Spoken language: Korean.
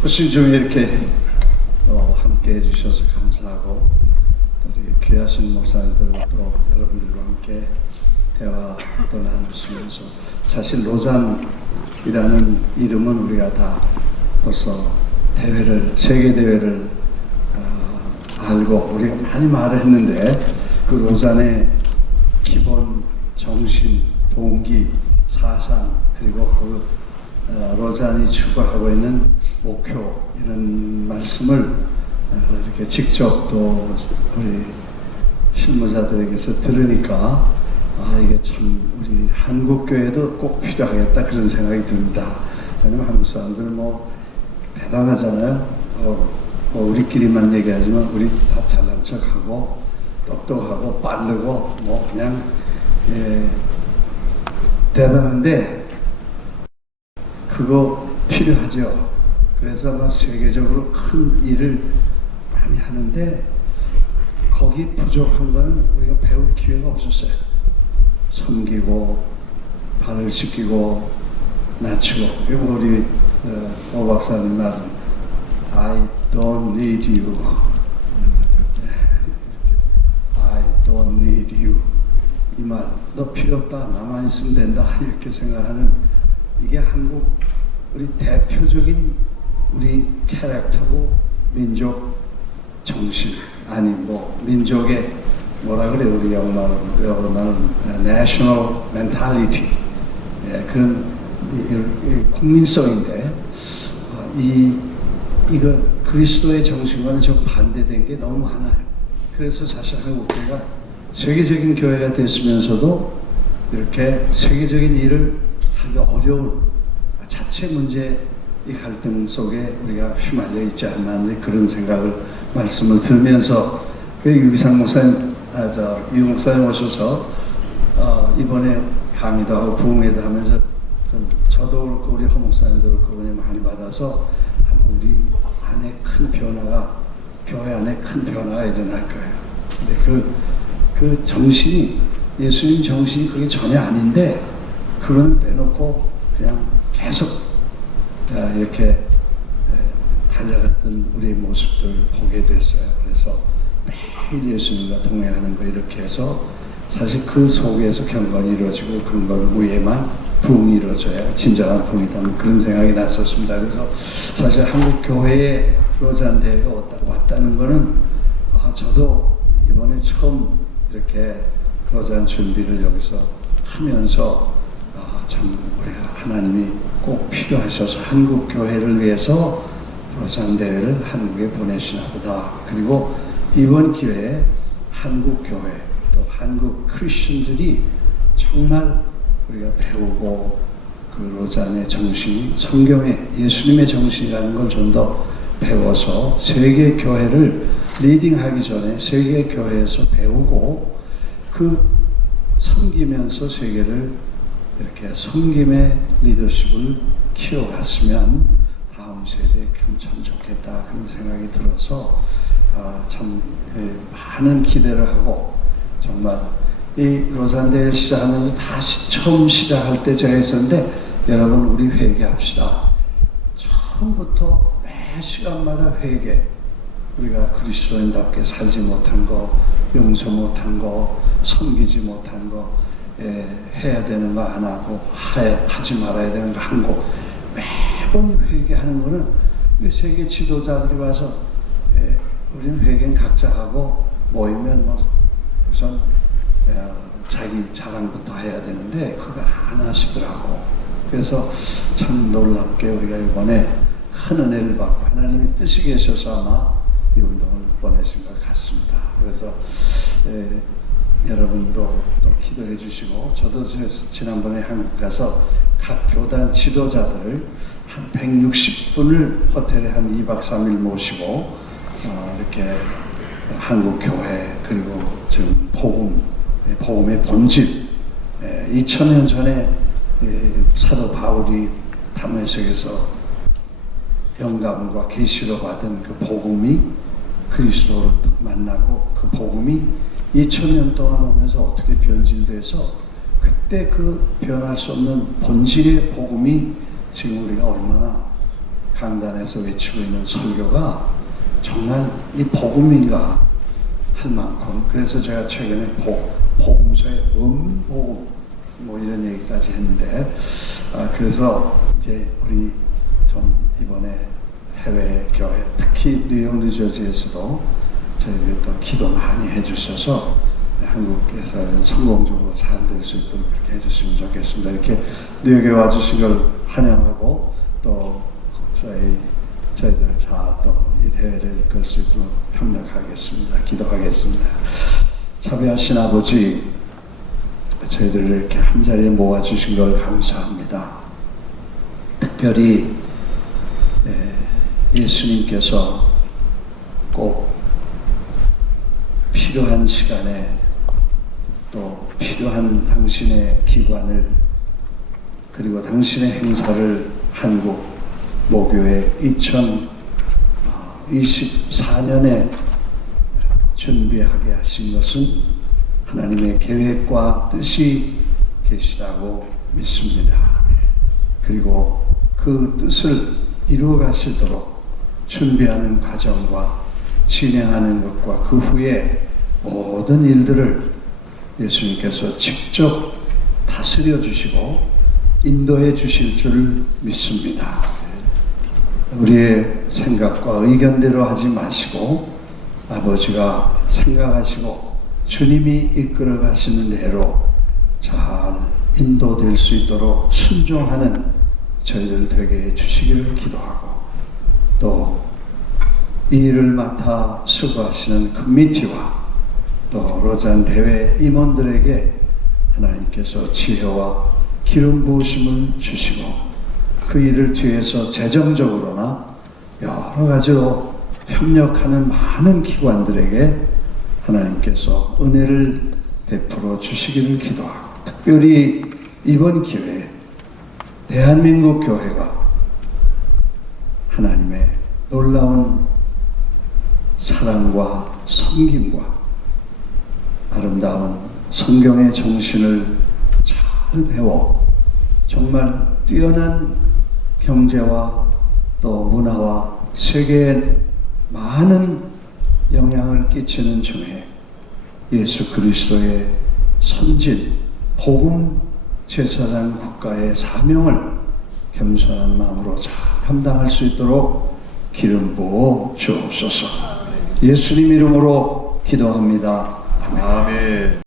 부신 중에 이렇게 또 함께 해주셔서 감사하고 또 우리 귀하신 목사님들 또 여러분들과 함께 대화 또 나누시면서 사실 로잔이라는 이름은 우리가 다 벌써 대회를 세계 대회를 어, 알고 우리가 많이 말을 했는데 그 로잔의 기본 정신, 동기, 사상 그리고 그 어, 로잔이 추구하고 있는 목표 이런 말씀을 어, 이렇게 직접 또 우리 실무자들에게서 들으니까 아 이게 참 우리 한국 교회도 꼭 필요하겠다 그런 생각이 듭니다. 왜냐면 한국 사람들 뭐 대단하잖아요. 어, 뭐 우리끼리만 얘기하지만 우리 다 잘난 척하고 똑똑하고 빠르고 뭐 그냥 예, 대단한데 그거 필요하죠. 그래서 아마 세계적으로 큰 일을 많이 하는데 거기 부족한 거는 우리가 배울 기회가 없었어요. 섬기고 발을 씻기고 낮추고 그리고 우리 어, 오 박사님 말은 I don't need you. I don't need you. 이 말, 너 필요 없다. 나만 있으면 된다. 이렇게 생각하는 이게 한국 우리 대표적인 우리 캐릭터고 민족 정신 아니 뭐 민족의 뭐라 그래 우리 영어로 영어로는 national mentality 예, 그런 국민성인데 어, 이 이거 그리스도의 정신과는 좀 반대된 게 너무 많아요. 그래서 사실 한국교회가 세계적인 교회가 됐으면서도 이렇게 세계적인 일을 하기 어려운 자체 문제 이 갈등 속에 우리가 휘말려 있지 않나 그런 생각을 말씀을 들으면서 그 유기상 목사님 아저 유 목사님 오셔서 어, 이번에 강의도 하고 부흥회도 하면서 좀 저도 그렇고 우리 허 목사님도 그렇고 은혜 많이 받아서 우리 안에 큰 변화가 교회 안에 큰 변화가 일어날 거예요. 근데 그, 그 정신이 예수님 정신이 그게 전혀 아닌데 그건 빼놓고 그냥 계속 아, 이렇게 에, 달려갔던 우리의 모습들 보게 됐어요. 그래서 매일 예수님과 동행하는 거 이렇게 해서 사실 그 속에서 경건이 이루어지고 그런 걸 위에만 부흥이 이루어져야 진정한 부흥이다. 뭐 그런 생각이 났었습니다. 그래서 사실 한국 교회에 로잔 대회가 왔다, 왔다는 거는 아, 저도 이번에 처음 이렇게 로잔 준비를 여기서 하면서 아, 참 우리 하나님이 꼭 필요하셔서 한국 교회를 위해서 로잔 대회를 한국에 보내시나 보다. 그리고 이번 기회에 한국 교회 또 한국 크리스천들이 정말 우리가 배우고 그 로잔의 정신이 성경의 예수님의 정신이라는 걸 좀 더 배워서 세계 교회를 리딩하기 전에 세계 교회에서 배우고 그 섬기면서 세계를 이렇게 섬김의 리더십을 키워갔으면 다음 세대에 참 좋겠다 그런 생각이 들어서 아, 참 예, 많은 기대를 하고 정말 이 로산대를 시작하면서 다시 처음 시작할 때 제가 했었는데 여러분 우리 회개합시다. 처음부터 매 시간마다 회개. 우리가 그리스도인답게 살지 못한 거, 용서 못한 거, 섬기지 못한 거, 예, 해야 되는 거 안 하고 하, 하지 말아야 되는 거 한 거. 매번 회개하는 거는 이 세계 지도자들이 와서 예, 우리는 회개는 각자 하고 모이면 뭐 우선 야, 자기 자랑부터 해야 되는데 그거 안 하시더라고. 그래서 참 놀랍게 우리가 이번에 큰 은혜를 받고 하나님이 뜻이 계셔서 아마 이 운동을 보내신 것 같습니다. 그래서 에, 여러분도 또 기도해 주시고 저도 지- 지난번에 한국 가서 각 교단 지도자들을 한 160분을 호텔에 한 2박 3일 모시고 어, 이렇게 한국 교회 그리고 지금 복음 예, 복음의 본질 2000년 전에 예, 사도 바울이 담에색에서 영감과 계시로 받은 그 복음이 그리스도를 만나고 그 복음이 2000년 동안 오면서 어떻게 변질돼서 그때 그 변할 수 없는 본질의 복음이 지금 우리가 얼마나 강단에서 외치고 있는 설교가 정말 이 복음인가 할 만큼. 그래서 제가 최근에 복, 복음서에 없는 복음 뭐 이런 얘기까지 했는데 아, 그래서 이제 우리 좀 이번에 해외 교회 특히 뉴욕 뉴저지에서도 저희들이 또 기도 많이 해주셔서 한국에서는 성공적으로 잘 될 수 있도록 그렇게 해주시면 좋겠습니다. 이렇게 뉴욕에 와주신 걸 환영하고 또 저희 저희들 잘또 이 대회를 이끌 수 있도록 협력하겠습니다. 기도하겠습니다. 자비하신 아버지, 저희들을 이렇게 한 자리에 모아 주신 걸 감사합니다. 특별히 예, 예수님께서 꼭 필요한 시간에 또 필요한 당신의 기관을 그리고 당신의 행사를 한국 모교회 2024년에 준비하게 하신 것은 하나님의 계획과 뜻이 계시다고 믿습니다. 그리고 그 뜻을 이루어 가시도록 준비하는 과정과 진행하는 것과 그 후에 모든 일들을 예수님께서 직접 다스려 주시고 인도해 주실 줄 믿습니다. 우리의 생각과 의견대로 하지 마시고 아버지가 생각하시고 주님이 이끌어 가시는 대로 잘 인도될 수 있도록 순종하는 저희들 되게 해 주시기를 기도하고 또 이 일을 맡아 수고하시는 커미티와 또 로잔 대회 임원들에게 하나님께서 지혜와 기름 부으심을 주시고 그 일을 뒤에서 재정적으로나 여러 가지로 협력하는 많은 기관들에게 하나님께서 은혜를 베풀어 주시기를 기도하고 특별히 이번 기회에 대한민국 교회가 하나님의 놀라운 사랑과 섬김과 아름다운 성경의 정신을 잘 배워 정말 뛰어난 경제와 또 문화와 세계에 많은 영향을 끼치는 중에 예수 그리스도의 선진 복음 제사장 국가의 사명을 겸손한 마음으로 잘 감당할 수 있도록 기름 부어 주옵소서. 예수님 이름으로 기도합니다. 아멘.